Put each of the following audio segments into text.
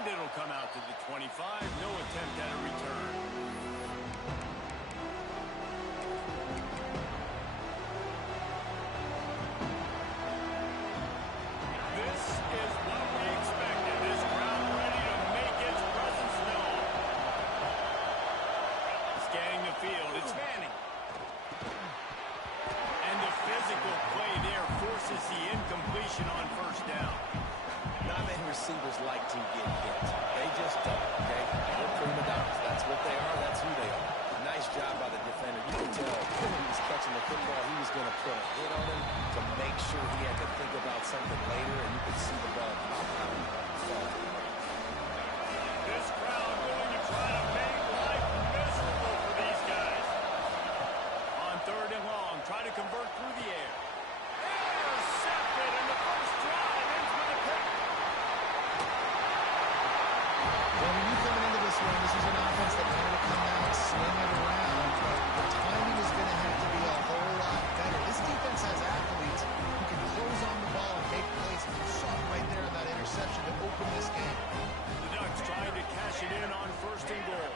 And it'll come out to the 25. No attempt at a return. This is what we expected. This crowd ready to make its presence known. Scanning the field, it's Manning. And the physical play there forces the incompletion on first down. Not many receivers like to get hit. They just don't, okay? They're prima donnas. That's what they are. That's who they are. Nice job by the defender. You could tell when he was catching the football, he was going to put a hit on him to make sure he had to think about something later, and you could see the ball pop out and fall. This crowd going to try to make life miserable for these guys. On 3rd and long, try to convert through the air. Intercepted, and the first drive ends with a pick. Well, when you coming into this one, this is an offense that wanted to come out, sling it around, but the timing is going to have to be a whole lot better. This defense has athletes who can close on the ball and make plays. You saw it right there in that interception to open this game. The Ducks trying to cash it in on 1st and goal.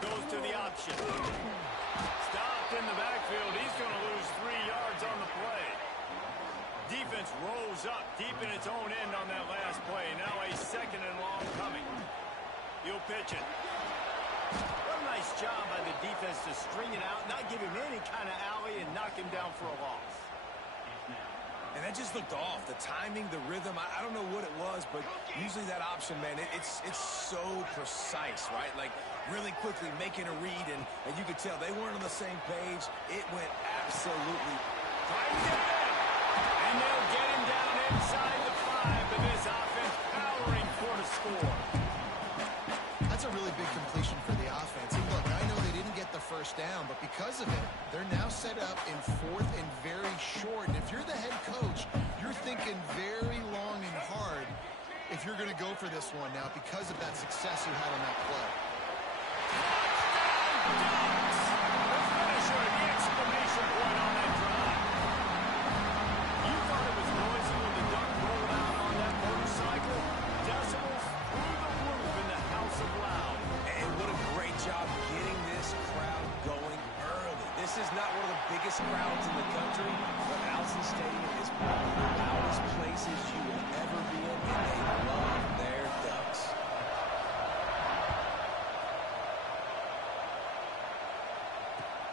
Goes to the option. Stopped in the backfield. He's going to lose 3 yards on the play. Defense rolls up deep in its own end on that last play. Now a 2nd and long coming. He'll pitch it. What a nice job by the defense to string it out, not give him any kind of alley, and knock him down for a loss. And that just looked off. The timing, the rhythm, I don't know what it was, but usually that option, man, it's so precise, right? Like, really quickly making a read, and you could tell they weren't on the same page. It went absolutely... And they'll get him down inside the 5, but this offense powering for the score. That's a really big completion for the offense. And look, I know they didn't get the first down, but because of it, they're now set up in 4th and very short. And if you're the head coach, you're thinking very long and hard if you're going to go for this one now because of that success you had on that play. Touchdown, Ducks! The finisher, the exclamation point on that drive. You thought it was noisy when the Duck rolled out on that motorcycle? Decibels through the roof in the House of Loud. And what a great job getting this crowd going early. This is not one of the biggest crowds in the country, but Allison Stadium is one of the loudest places you will ever be in, and they love their Ducks.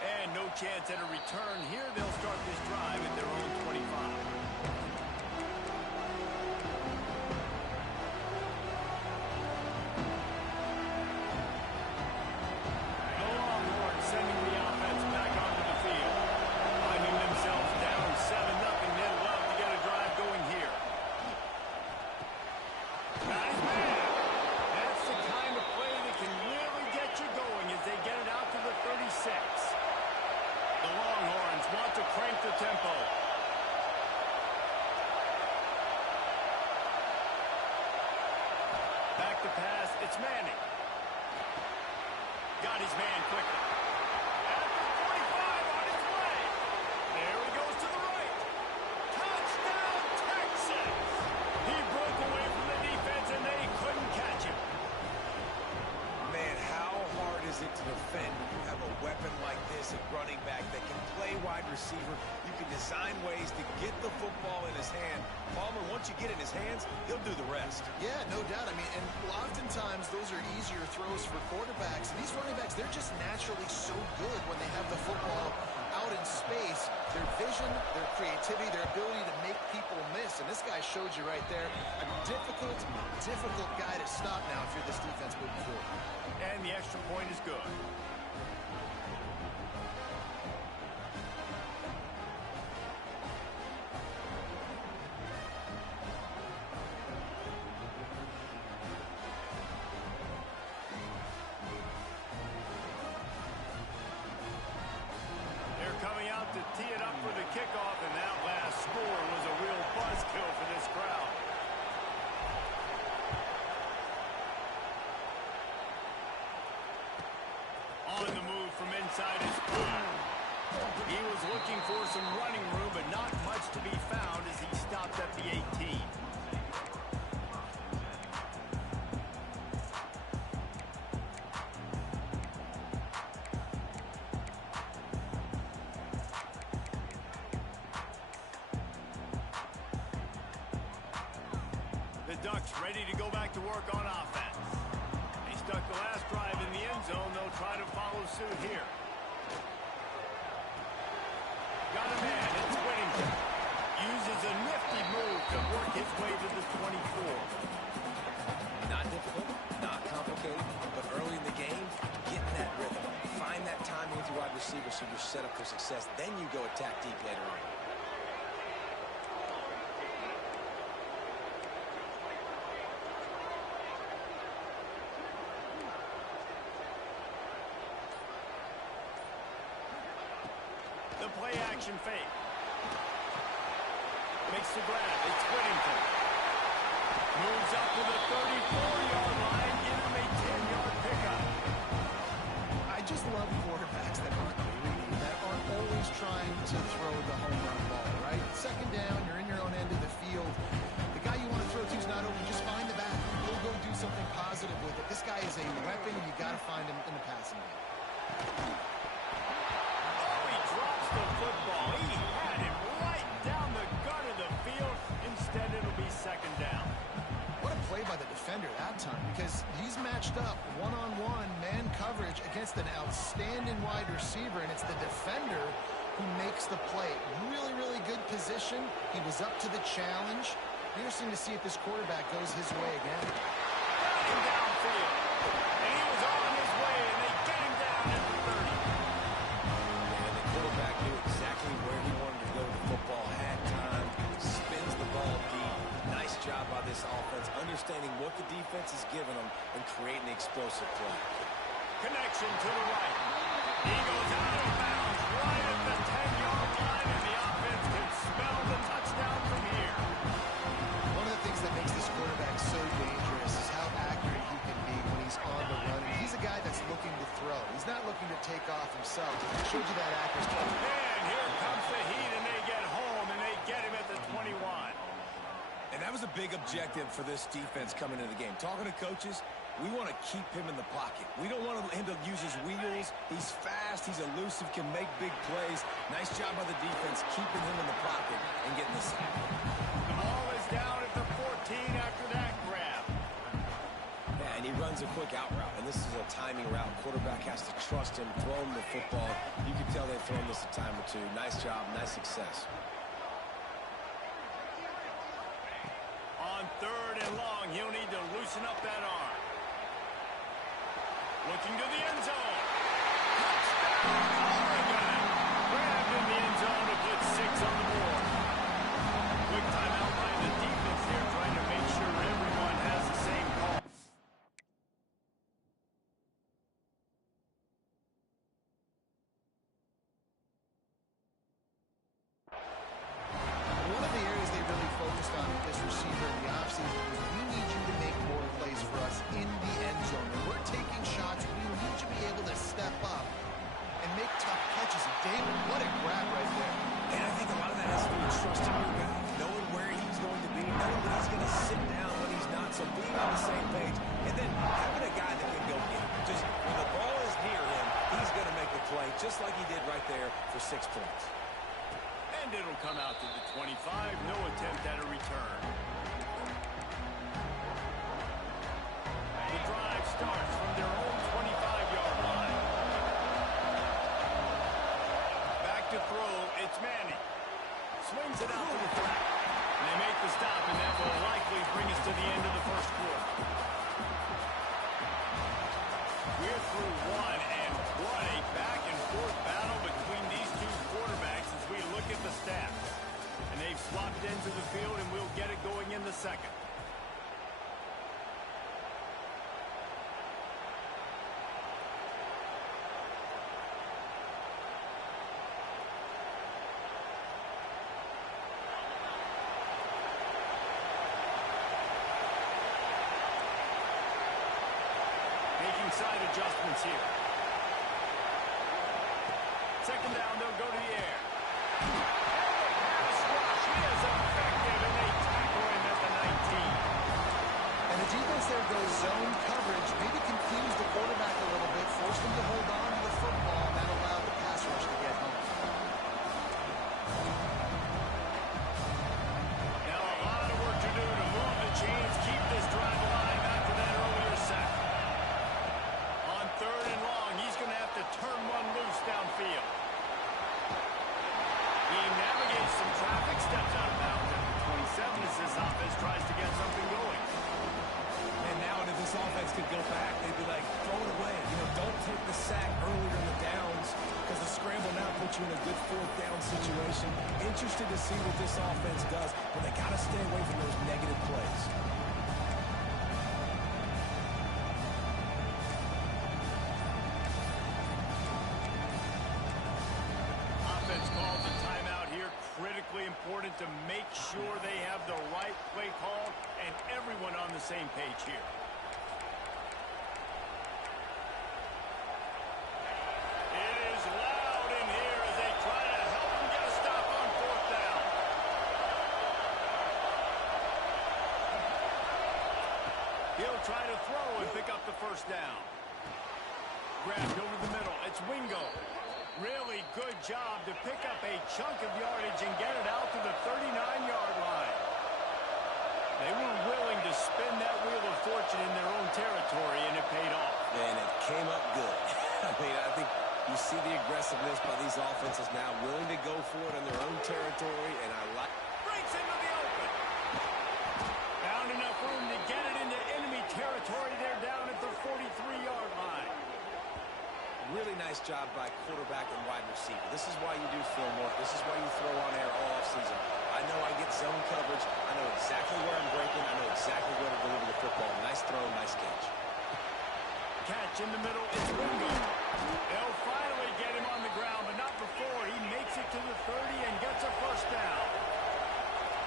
And no chance at a return here. They'll start this drive at their own 25. Sending the offense back onto the field. Finding themselves down 7-0. They'd love to get a drive going here. Got his man. That's the kind of play that can really get you going as they get it out to the 36. The Longhorns want to crank the tempo. Back to pass. It's Manning. Got his man quickly. At the 45 on his way. There he goes to the right. Touchdown, Texas! He broke away from the defense, and they couldn't catch him. Man, how hard is it to defend when you have a weapon like this at running back that can play wide receiver? You can design ways to get the football in his hand. Palmer, once you get it in his hands, he'll do the rest. Yeah, no doubt. I mean, and oftentimes those are easier throws for quarterbacks. And these running backs, they're just naturally so good when they have the football out in space. Their vision, their creativity, their ability to make people miss. And this guy showed you right there a difficult guy to stop now if you're this defense moving forward. And the extra point is good. To tee it up for the kickoff, and that last score was a real buzzkill for this crowd. On the move from inside his He was looking for some running room, but not much to be found as he stopped at Ducks ready to go back to work on offense. They stuck the last drive in the end zone. They'll try to follow suit here. Got a man. It's Whittington. Uses a nifty move to work his way to the 24. Not difficult, not complicated, but early in the game, get in that rhythm. Find that timing with your wide receiver so you're set up for success. Then you go attack deep later on. The play action fake. Makes the grab. It's Whittington. Moves up to the 34-yard line. Give him a 10-yard pickup. I just love quarterbacks that aren't greedy, that aren't always trying to throw the home run ball, right? Second down, you're in your own end of the field. The guy you want to throw to is not open. Just find the back. He'll go do something positive with it. This guy is a weapon, and you got to find him in the passing game. The football. He had him right down the gut of the field. Instead, it'll be second down. What a play by the defender that time, because he's matched up one-on-one man coverage against an outstanding wide receiver, and it's the defender who makes the play. Really, really good position. He was up to the challenge. Interesting to see if this quarterback goes his way again. Got him downfield. And he was on his way, and they get him down at the 30. Quarterback knew exactly where he wanted to go with the football, had time, spins the ball deep. Nice job by this offense, understanding what the defense is giving them and creating an explosive play. Connection to the right. He goes out of bounds right at the 10-yard line, and the offense can smell the touchdown from here. One of the things that makes this quarterback so dangerous is how accurate he can be when he's on the run. He's a guy that's looking to throw. He's not looking to take off himself. He showed you that accuracy. And here comes the heat, and they get home, and they get him at the 21. And that was a big objective for this defense coming into the game. Talking to coaches, we want to keep him in the pocket. We don't want him to use his wheels. He's fast. He's elusive, can make big plays. Nice job by the defense keeping him in the pocket and getting the sack. The ball is down at the 14 after that grab. Yeah, and he runs a quick out route, and this is a timing route. Quarterback has to trust him, throw him the football. You can tell they've thrown this a time or two. Nice job, nice success. On third and long, he'll need to loosen up that arm. Looking to the end zone. Touchdown, Oregon! Grabbed in the end zone to put 6 on the board. Quick timeout by the defense there, trying to make sure everyone has the same call. One of the areas they really focused on with this receiver in the offseason was we need you to make more plays for us in the end zone. When we're taking shots, we need you to be able to step up and make tough catches. And David, what a grab right there. And I think a lot of that has to do with trusting your guy, knowing where he's going to be, knowing that he's going to sit down when he's not, so being on the same page, and then having a guy that can go get it. Just when the ball is near him, he's going to make the play, just like he did right there for 6 points. And it'll come out to the 25. No attempt at a return. The drive starts from their own 25-yard line. Back to throw. It's Manning. Swings it out to the flat. And they make the stop, and that will likely bring us to the end of the first quarter. We're through one, and what a back-and-forth battle between these two quarterbacks as we look at the stats. And they've swapped ends of the field, and we'll get it going in the second. Making side adjustments here. Second down, they'll go to the air. Pass rush is effective, and they tackle him at the 19. And the defense there goes zone coverage, maybe confused the quarterback a little bit, forced him to hold on to the football, and that allowed the pass rush to get home. Now a lot of work to do to move the chains, keep this offense tries to get something going. And now if this offense could go back, they'd be like, throw it away. Don't take the sack earlier in the downs because the scramble now puts you in a good fourth down situation. Interested to see what this offense does, but they got to stay away from those negative plays. Offense calls a timeout here. Critically important to make sure they have the right play call and everyone on the same page here. It is loud in here as they try to help them get a stop on fourth down. He'll try to throw and pick up the first down. Grabbed over the middle. It's Wingo. Really good job to pick up a chunk of yardage and get it out to the 39-yard line. They were willing to spin that wheel of fortune in their own territory, and it paid off. And it came up good. I think you see the aggressiveness by these offenses now, willing to go for it in their own territory, and I like... Breaks into the open. Found enough room to get it into enemy territory. They're down at the 43-yard line. Really nice job by quarterback and wide receiver. This is why you do film work. This is why you throw on air all offseason. I know I get zone coverage. I know exactly where I'm breaking. I know exactly where to deliver the football. Nice throw, nice catch. Catch in the middle. It's Wingo. They'll finally get him on the ground, but not before he makes it to the 30 and gets a first down.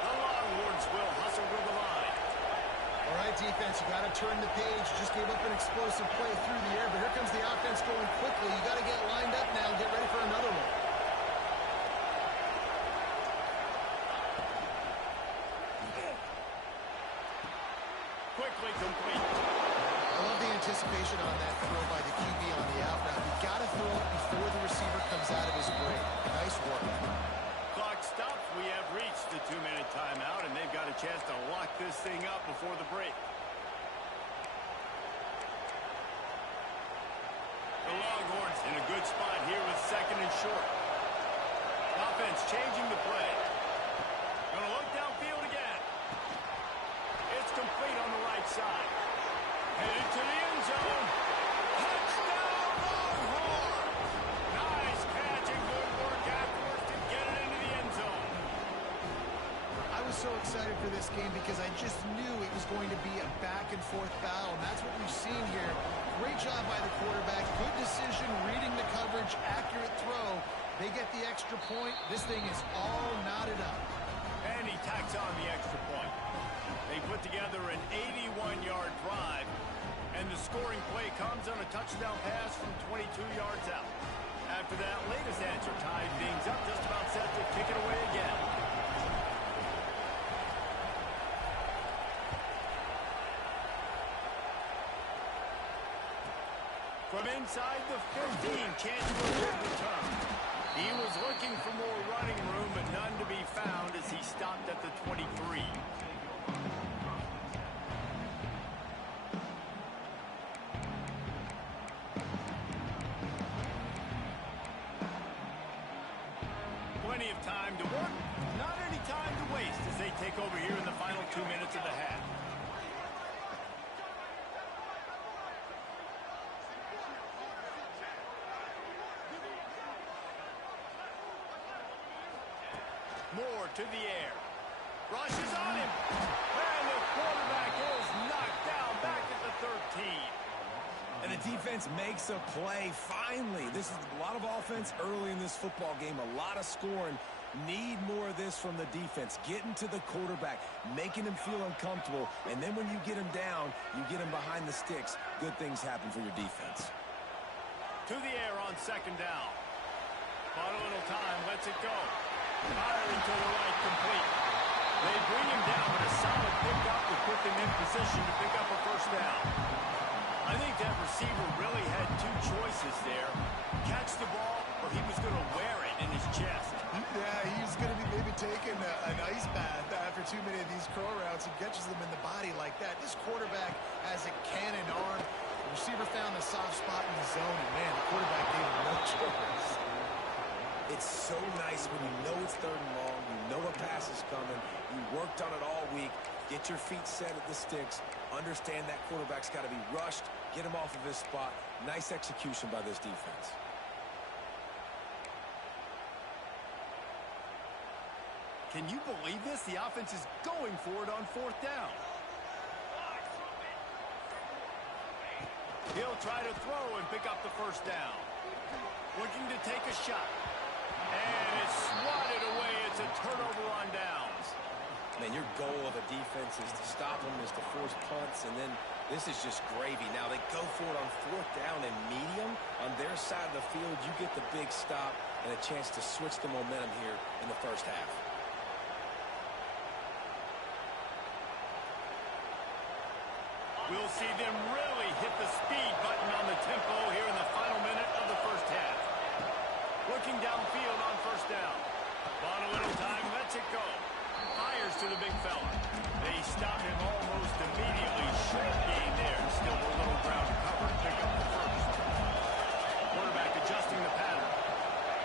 The Longhorns will hustle to the line. All right, defense, you got to turn the page. Just gave up an explosive play through the air, but here comes the offense going quickly. You got to get lined up now and get ready for another one. Quickly complete. I love the anticipation on that throw by the QB on the out route. You got to throw it before the receiver comes out of his break. Nice work. Clock stops. We have reached the 2-minute timeout, and they've got a chance to lock this thing up before the break. The Longhorns in a good spot here with second and short. Offense changing the play. Gonna look downfield again. It's complete on the right side. Headed to the end zone. Touchdown, Longhorns! Nice catch and good work afterwards to get it into the end zone. I was so excited for this game because I just knew it was going to be a back-and-forth battle, and that's what we've seen here. Great job by the quarterback. Good decision, reading the coverage, accurate throw. They get the extra point. This thing is all knotted up. And he tacks on the extra point. They put together an 81-yard drive, and the scoring play comes on a touchdown pass from 22 yards out. After that latest answer tied things up, just about set to kick it away again. From inside the 15, chance for a good return. He was looking for more running room, but none to be found as he stopped at the 23. Plenty of time to work, not any time to waste as they take over here in the final 2 minutes of the half. Moore to the air. Rushes on him. And the quarterback is knocked down back at the 13. And the defense makes a play, finally. This is a lot of offense early in this football game, a lot of scoring. Need more of this from the defense. Getting to the quarterback, making him feel uncomfortable, and then when you get him down, you get him behind the sticks. Good things happen for your defense. To the air on second down. Bought a little time, lets it go. Firing to the right, complete. They bring him down, but a solid pickup to put them in position to pick up a first down. I think that receiver really had two choices there. Catch the ball, or he was going to wear it in his chest. Yeah, he's going to be maybe taking an ice bath after too many of these curl routes. He catches them in the body like that. This quarterback has a cannon arm. The receiver found the soft spot in the zone, and man, the quarterback gave him no choice. It's so nice when you know it's third and long, you know a pass is coming, you worked on it all week, Get your feet set at the sticks. Understand that quarterback's got to be rushed. Get him off of his spot. Nice execution by this defense. Can you believe this? The offense is going for it on 4th down. He'll try to throw and pick up the 1st down. Looking to take a shot. And it's swatted away. It's a turnover on downs. Man, your goal of a defense is to stop them, is to force punts, and then this is just gravy. Now, they go for it on 4th down and medium. On their side of the field, you get the big stop and a chance to switch the momentum here in the 1st half. We'll see them really hit the speed button on the tempo here in the final minute of the 1st half. Looking downfield on 1st down. On a little time, lets it go. Fires to the big fella. They stop him almost immediately. Short gain there. Still a little ground to cover to pick up the 1st. Quarterback adjusting the pattern.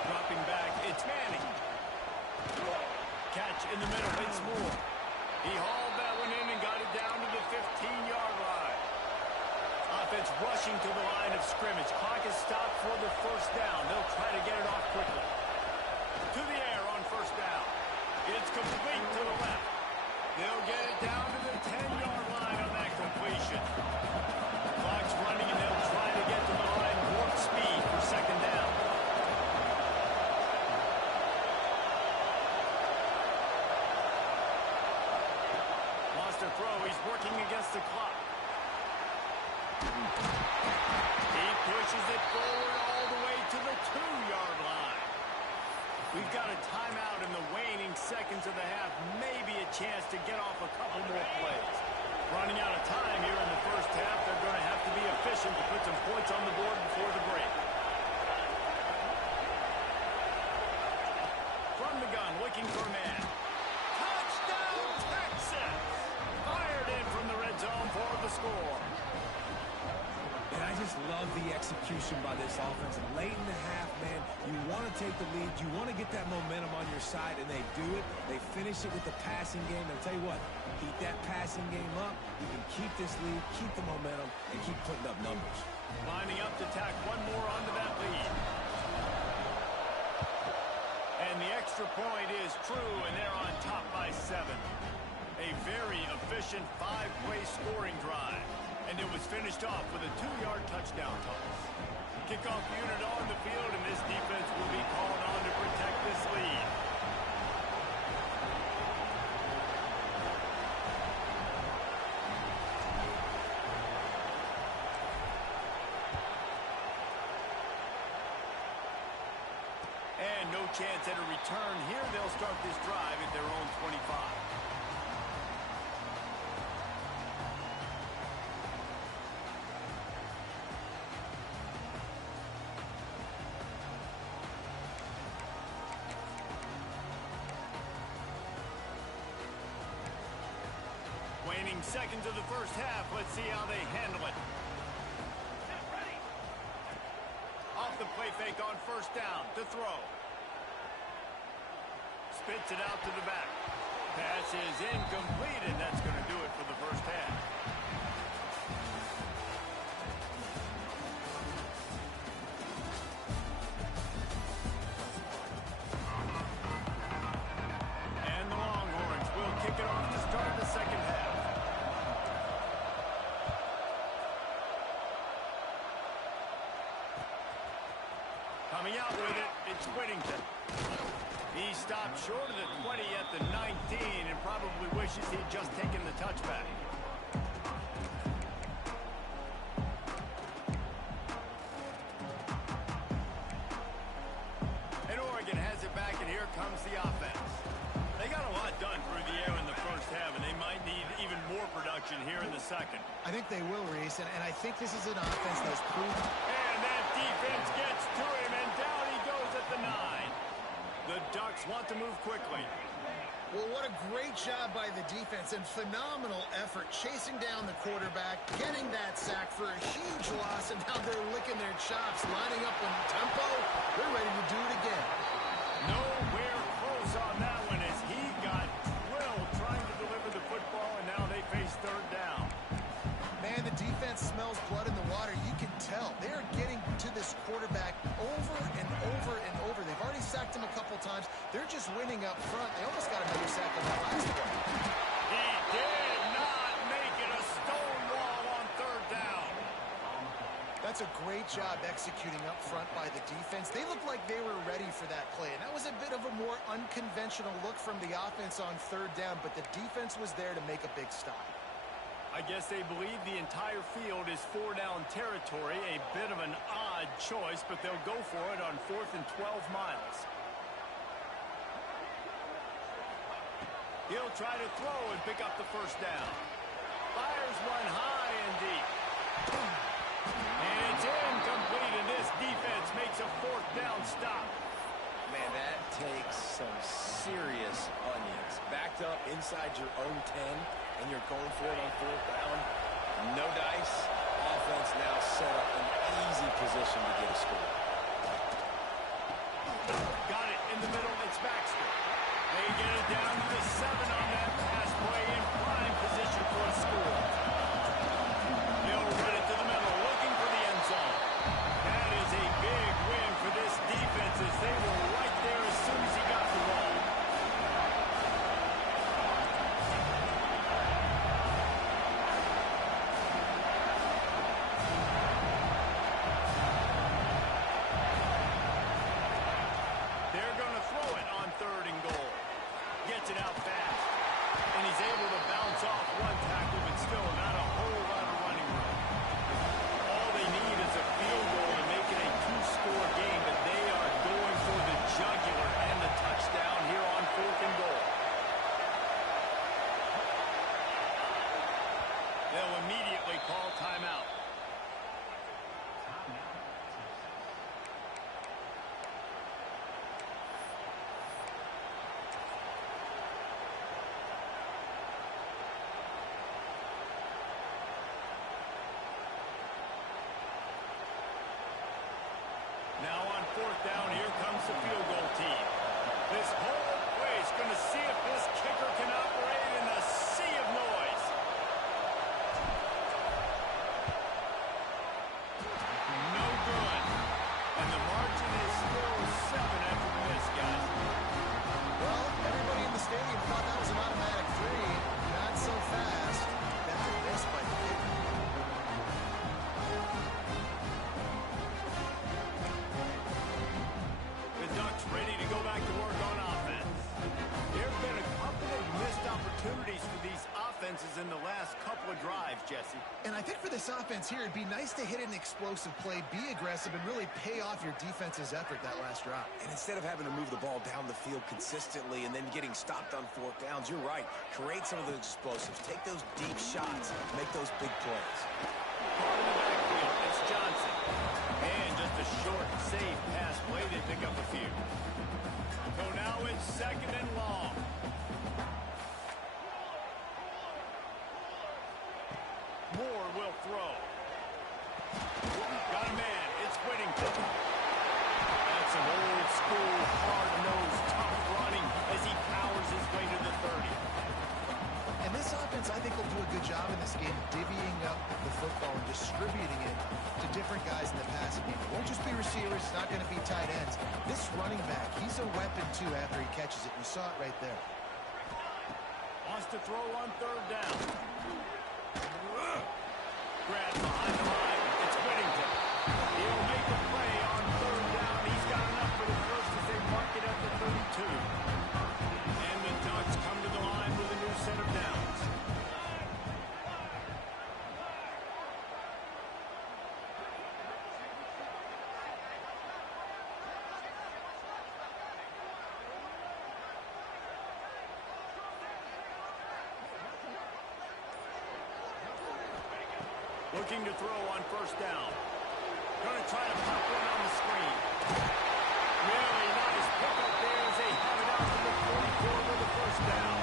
Dropping back, it's Manning. Catch in the middle, it's Moore. He hauled that one in and got it down to the 15-yard line. Offense rushing to the line of scrimmage. Clock is stopped for the 1st down. They'll try to get it off quickly. To the air on 1st down. It's complete to the left. They'll get it down to the 10-yard line on that completion. Clock's running, and they'll try to get to the line warp speed for 2nd down. Lost a throw. He's working against the clock. He pushes it forward all the way to the 2-yard line. We've got a timeout in the waning seconds of the half. Maybe a chance to get off a couple more plays. Running out of time here in the 1st half. They're going to have to be efficient to put some points on the board before the break. From the gun, looking for a man. Touchdown, Texas! Fired in from the red zone for the score. And I just love the execution by this offense. And late in the half, man, you want to take the lead. You want to get that momentum on your side, and they do it. They finish it with the passing game. I'll tell you what, keep that passing game up. You can keep this lead, keep the momentum, and keep putting up numbers. Lining up to tack one more onto that lead. And the extra point is true, and they're on top by 7. A very efficient 5-play scoring drive. And it was finished off with a 2-yard touchdown toss. Kickoff unit on the field, and this defense will be called on to protect this lead. And no chance at a return here. They'll start this drive at their own 25. Waning seconds of the 1st half. Let's see how they handle it. Off the play fake on 1st down to throw. Spits it out to the back. Pass is incomplete, and that's going to do it for the 1st half. And the Longhorns will kick it off to start the 2nd half. Coming out with it, it's Whittington. He stopped short of the 20 at the 19 and probably wishes he'd just taken the touchback. And Oregon has it back, and here comes the offense. They got a lot done through the air in the 1st half, and they might need even more production here in the 2nd. I think they will, Reese, and I think this is an offense that's proven. And that defense gets to him, and down he goes at the 9. The Ducks want to move quickly. Well, what a great job by the defense and phenomenal effort chasing down the quarterback, getting that sack for a huge loss, and now they're licking their chops, lining up in tempo. They're ready to do it again. Nowhere close on that one as he got drilled trying to deliver the football, and now executing up front. They almost got another sack on that last one. He did not make it a stone wall on third down. That's a great job executing up front by the defense. They looked like they were ready for that play, and that was a bit of a more unconventional look from the offense on third down, but the defense was there to make a big stop. I guess they believe the entire field is 4-down territory, a bit of an odd choice, but they'll go for it on 4th and 12 miles. He'll try to throw and pick up the first down. Fires one high and deep. And it's incomplete, and this defense makes a 4th down stop. Man, that takes some serious onions. Backed up inside your own 10, and you're going for it on 4th down. No dice. Offense now set up an easy position to get a score. Got it in the middle. It's Baxter. They get it down to the 7 on that pass play in prime position for a score. He'll run it to the middle, looking for the end zone. That is a big win for this defense as they were right there as soon as he got the ball. They're going to throw it on 3rd and goal. Gets it out fast. And he's able to bounce off one tackle, but still not a whole lot of running room. All they need is a field goal to make it a 2-score game, but they are going for the jugular and the touchdown here on 4th and goal. They'll immediately call timeout. Now on 4th down, here comes the field goal team. This whole place going to see if this kicker can operate in a sea of noise. No good. And the margin is still 7 after the miss, guys. Well, everybody in the stadium thought that was an automatic 3. Not so fast. Bad miss by the kicker. The Ducks ready to go back to work on offense. There have been a couple of missed opportunities for these offenses in the last couple of drives, Jesse. And I think for this offense here, it'd be nice to hit an explosive play, be aggressive, and really pay off your defense's effort that last drive. And instead of having to move the ball down the field consistently and then getting stopped on 4th downs, you're right. Create some of those explosives. Take those deep shots. Make those big plays. Caught in the backfield, it's Johnson. And just a short, safe pass play, they pick up a few. So now it's 2nd and long. Moore will throw. Got a man, it's Whittington. That's some old school, hard-nosed, tough running as he powers his way to the 30. And this offense, I think, will do a good job in this game divvying up the football and distributing it to different guys in the passing game. It won't just be receivers. It's not going to be tight ends. This running back, he's a weapon, too, after he catches it. You saw it right there. Wants to throw on 3rd down. Grab behind the line. It's Whittington. He'll make a play on 3rd down. He's got enough for the first as they mark it at the 32. And the Ducks come to the line with a new set of downs. Looking to throw on 1st down. Going to try to pop one on the screen. Really nice pickup there as they have it out to the 44 with the 1st down.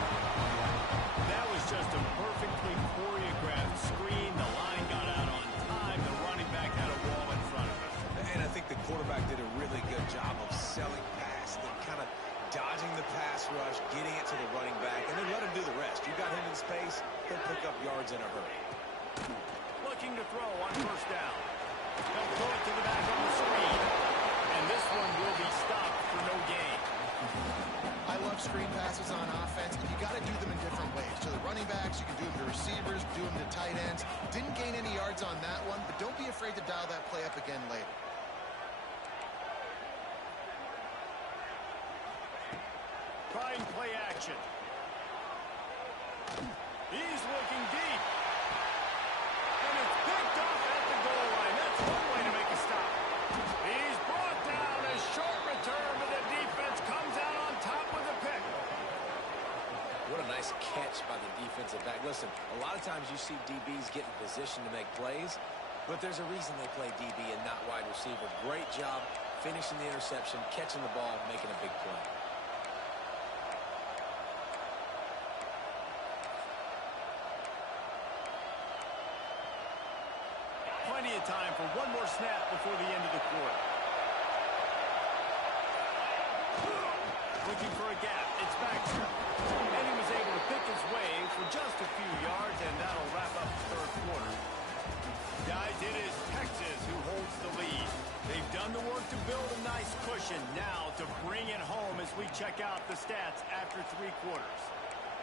That was just a perfectly choreographed screen. The line got out on time. The running back had a wall in front of him. And I think the quarterback did a really good job of selling past and kind of dodging the pass rush, getting it to the running back, and then let him do the rest. You got him in space, he'll pick up yards in a hurry. Looking to throw on 1st down. They'll throw it to the back on the screen. And this one will be stopped for no gain. I love screen passes on offense, and you got to do them in different ways. To the running backs, you can do them to receivers, do them to tight ends. Didn't gain any yards on that one, but don't be afraid to dial that play up again later. Trying play action. He's looking deep. And it's picked off at the goal line. That's one way to make a stop. He's brought down. A short return, but the defense comes out on top with a pick. What a nice catch by the defensive back. Listen, a lot of times you see DBs get in position to make plays, but there's a reason they play DB and not wide receiver. Great job finishing the interception, catching the ball, making a big play. Plenty of time for one more snap before the end of the quarter. Looking for a gap. It's Baxter. And he was able to pick his way for just a few yards, and that'll wrap up the third quarter. Guys, it is Texas who holds the lead. They've done the work to build a nice cushion. Now to bring it home as we check out the stats after three quarters.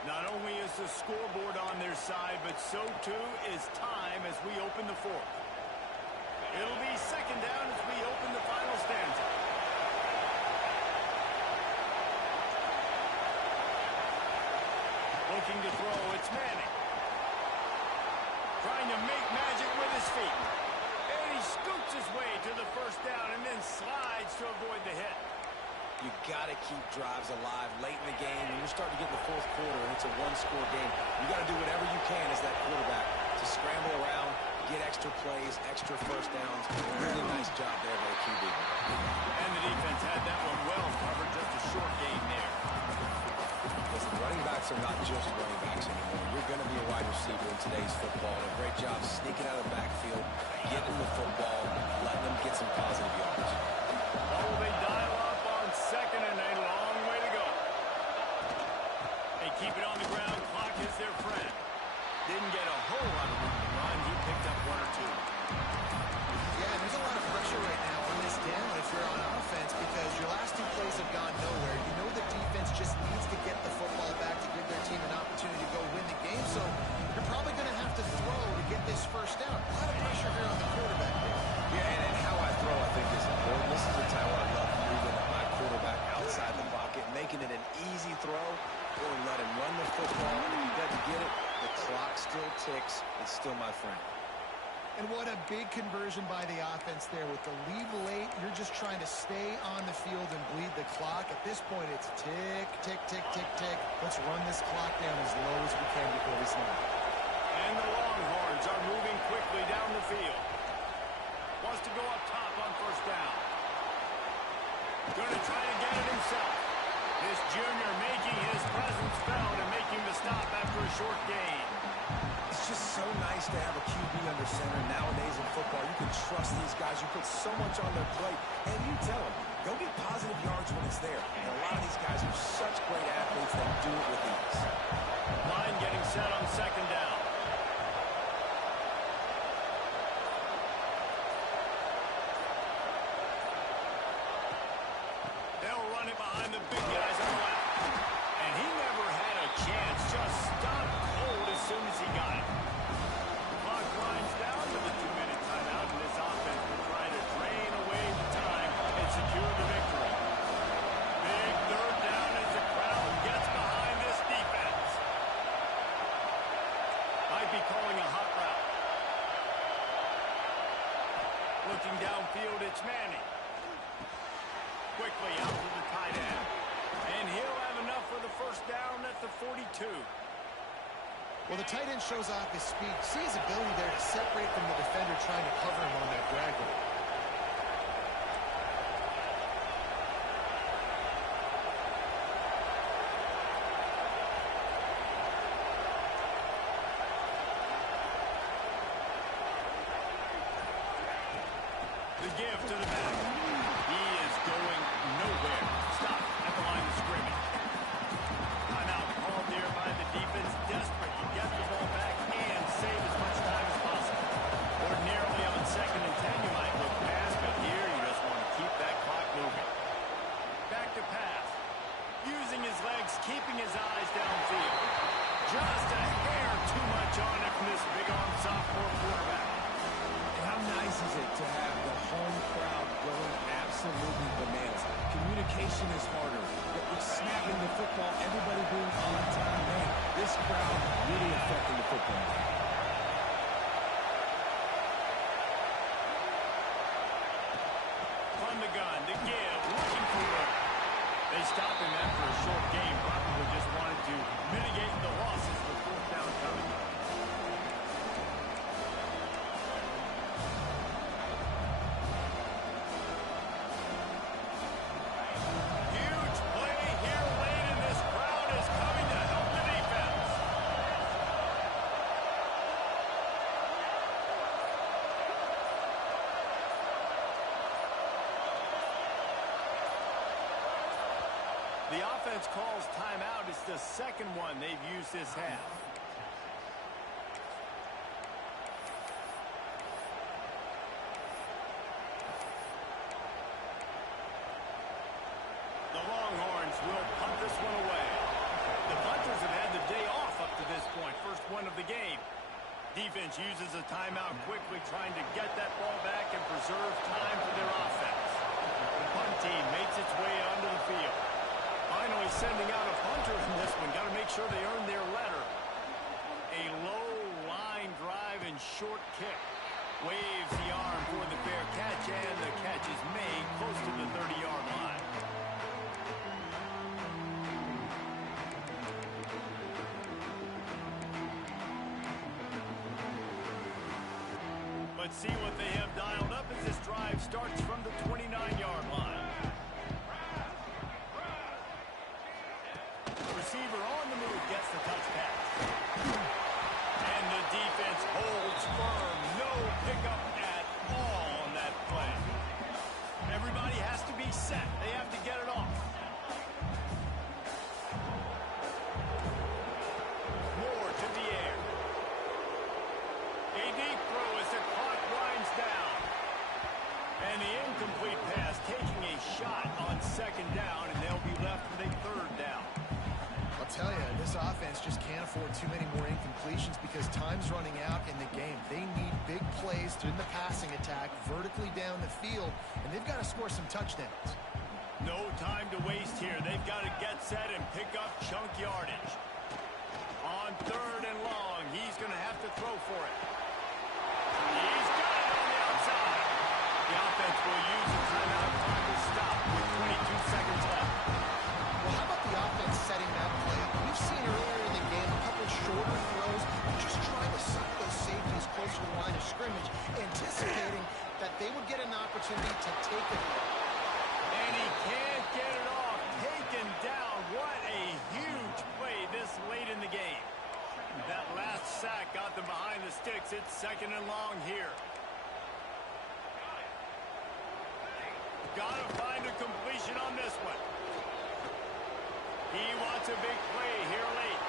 Not only is the scoreboard on their side, but so too is time as we open the fourth. It'll be second down as we open the final stanza. Looking to throw, it's Manning. Trying to make magic with his feet. And he scoots his way to the first down and then slides to avoid the hit. You got to keep drives alive late in the game. When you're starting to get in the fourth quarter and it's a one-score game, you got to do whatever you can as that quarterback to scramble around, get extra plays, extra first downs. Really nice job there by the QB. And the defense had that one well covered, just a short gain there. Listen, running backs are not just running backs anymore. You're going to be a wide receiver in today's football. And a great job sneaking out of the backfield, getting the football, letting them get some positive yards. Oh, they dial up on second and a long way to go. They keep it on the ground. Clock is their friend. Didn't get a whole lot of room to run. He picked up one or two. Yeah, there's a lot of pressure right now on this down if you're on offense because your last two plays have gone nowhere. You know the defense just needs to get the football back to give their team an opportunity to go win the game, so you're probably going to have to throw to get this first down. A lot of pressure here on the quarterback there. Yeah, and how I throw, I think, is important. This is the time where I love moving my quarterback outside the pocket, making it an easy throw, or let him run the football. And if he doesn't get it, the clock still ticks. It's still my friend. And what a big conversion by the offense there. With the lead late, you're just trying to stay on the field and bleed the clock. At this point, it's tick, tick, tick, tick, tick. Let's run this clock down as low as we can before we snap. And the Longhorns are moving quickly down the field. Wants to go up top on first down. Going to try to get it himself. This junior making his presence felt and making the stop after a short gain. It's just so nice to have a QB under center. Nowadays in football, you can trust these guys. You put so much on their plate, and you tell them, go get positive yards when it's there. And a lot of these guys are such great athletes, they do it with ease. Line getting set on second down. They'll run it behind the big guys on the left. And he never had a chance. Just stopped cold as soon as he got it. Clock winds down to the 2-minute timeout, and this offense will try to drain away the time and secure the victory. Big third down as the crowd gets behind this defense. Might be calling a hot route. Looking downfield, it's Manning. Quickly out to the tight end. And he'll have enough for the first down at the 42. Well, the tight end shows off his speed. See his ability there to separate from the defender trying to cover him on that drag route. The give to the back. He is going nowhere. Stop at the line of scrimmage. Timeout called there by the defense. Desperate to get the ball back and save as much time as possible. Ordinarily on second and 10, you might look crowd really affecting the football game. From the gun, to give, looking for room. They stopped him after a short game. Probably just wanted to mitigate the losses with fourth down coming. Huge play here late, and this crowd is coming to help the defense. The offense calls timeout. It's the second one they've used this half. The Longhorns will punt this one away. The punters have had the day off up to this point. First one of the game. Defense uses a timeout quickly, trying to get that ball back and preserve time for their offense. The punt team makes its way onto the field. Finally sending out a punter in this one. Got to make sure they earn their letter. A low line drive and short kick. Waves the arm for the fair catch, and the catch is made close to the 30-yard line. Let's see what they have dialed up as this drive starts from the 29-yard line. Receiver on the move gets the touch pass. And the defense holds firm. No pickup at all on that play. Everybody has to be set. They have to get it off. Moore to the air. A deep throw as the clock winds down. And the incomplete pass taking a shot on second down, and they'll be left with a third down. I'll tell you, this offense just can't afford too many more incompletions because time's running out in the game. They need big plays in the passing attack, vertically down the field, and they've got to score some touchdowns. No time to waste here. They've got to get set and pick up chunk yardage. On third and long, he's going to have to throw for it. He's got it on the outside. The offense will use the timeout clock to stop with 22 seconds left. Well, how about the offense setting that play? We've seen earlier in the game a couple shorter throws, just trying to suck those safeties closer to the line of scrimmage, anticipating that they would get an opportunity to take it. And he can't get it off. Taken down. What a huge play this late in the game. That last sack got them behind the sticks. It's second and long here. Got to find a completion on this one. He wants a big play here late.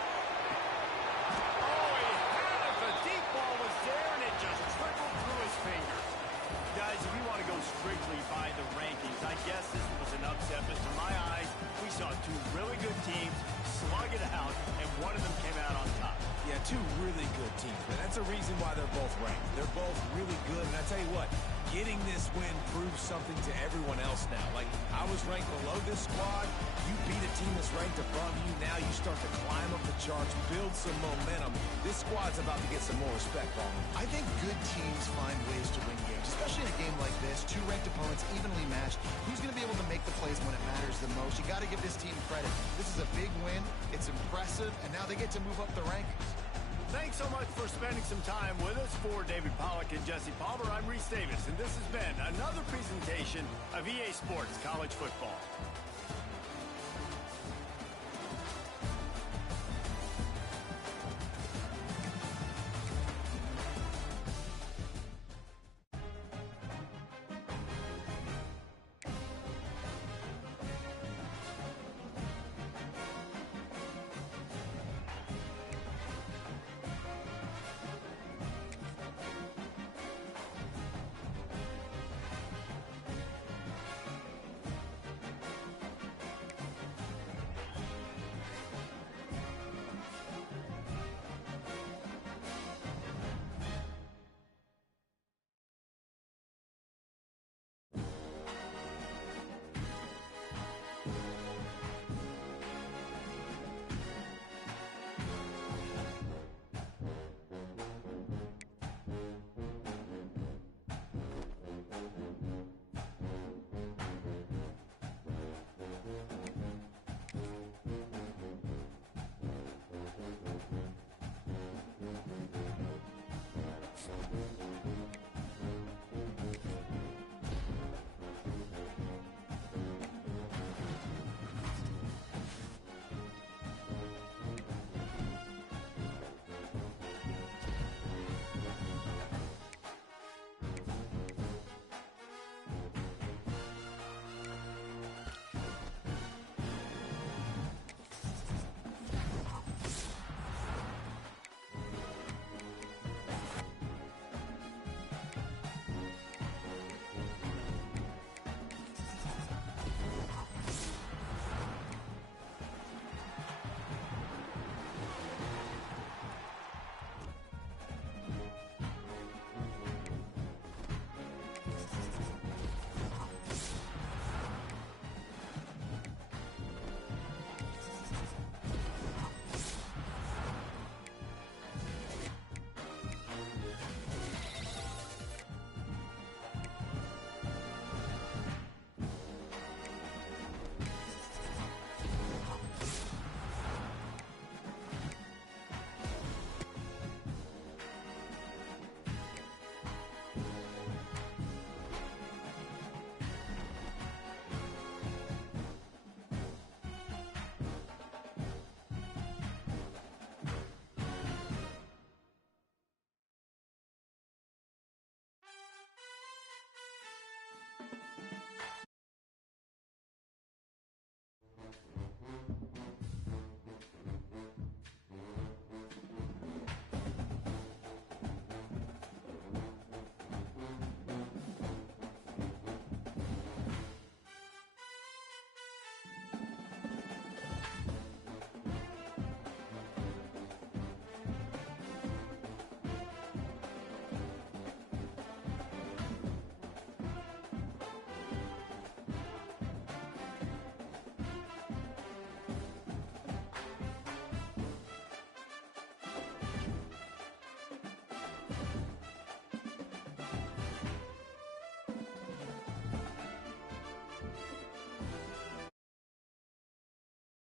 Oh, he had it. The deep ball was there, and it just trickled through his fingers. Guys, if you want to go strictly by the rankings, I guess this was an upset. But to my eyes, we saw two really good teams slug it out, and one of them came out on top. Yeah, two really good teams, but that's a reason why they're both ranked. They're both really good, and I tell you what, getting this win proves something to everyone else now. Like, I was ranked below this squad. You beat a team that's ranked above you. Now you start to climb up the charts, build some momentum. This squad's about to get some more respect on them. I think good teams find ways to win games, especially in a game like this. Two ranked opponents evenly matched. Who's going to be able to make the plays when it matters the most? You got to give this team credit. This is a big win. It's impressive, and now they get to move up the rankings. Thanks so much for spending some time with us. For David Pollack and Jesse Palmer, I'm Reese Davis, and this has been another presentation of EA Sports College Football.